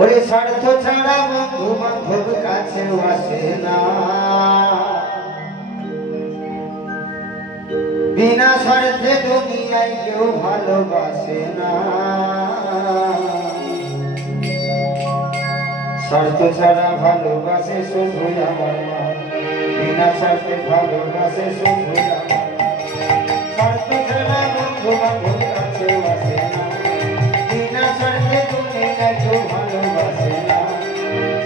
ওরে স্বার্থ ছাড়া বন্ধু বান্ধব কাছে আসে না, বিনা স্বার্থে দুনিয়ায় কেউ ভালোবাসে না। স্বার্থ ছাড়া ভালোবাসে শুধু আমার মা, বিনা স্বার্থে ভালোবাসে শুধু আমার মা। স্বার্থ ছাড়া বন্ধু বান্ধব কাছে আসে না, বিনা স্বার্থে দুনিয়ায় কেউ ভালোবাসে না।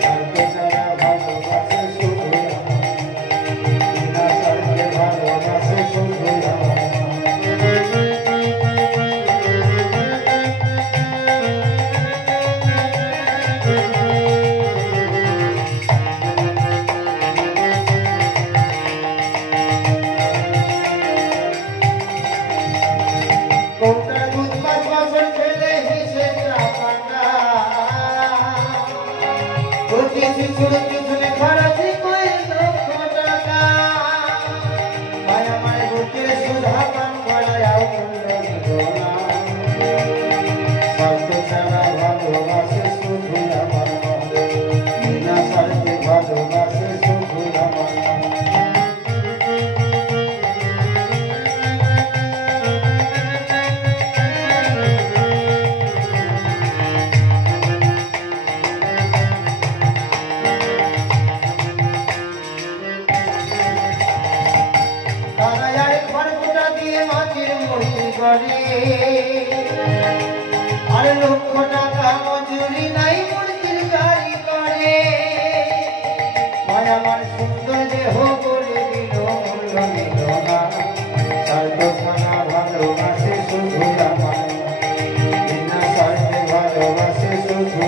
স্বার্থ ছাড়া ভালোবাসে শুধু আমার মা, বিনা স্বার্থে ভালোবাসে শুধু আমার মা। আর লক্ষ টাকা মজুরি নাই মূর্তির গাড়ি করে, আমার সুন্দর দেহ বলে দিল মূল্য নিল না। স্বার্থ ছাড়া ভালোবাসে শুধু আমার, বিনা স্বার্থে ভালোবাসে শুধু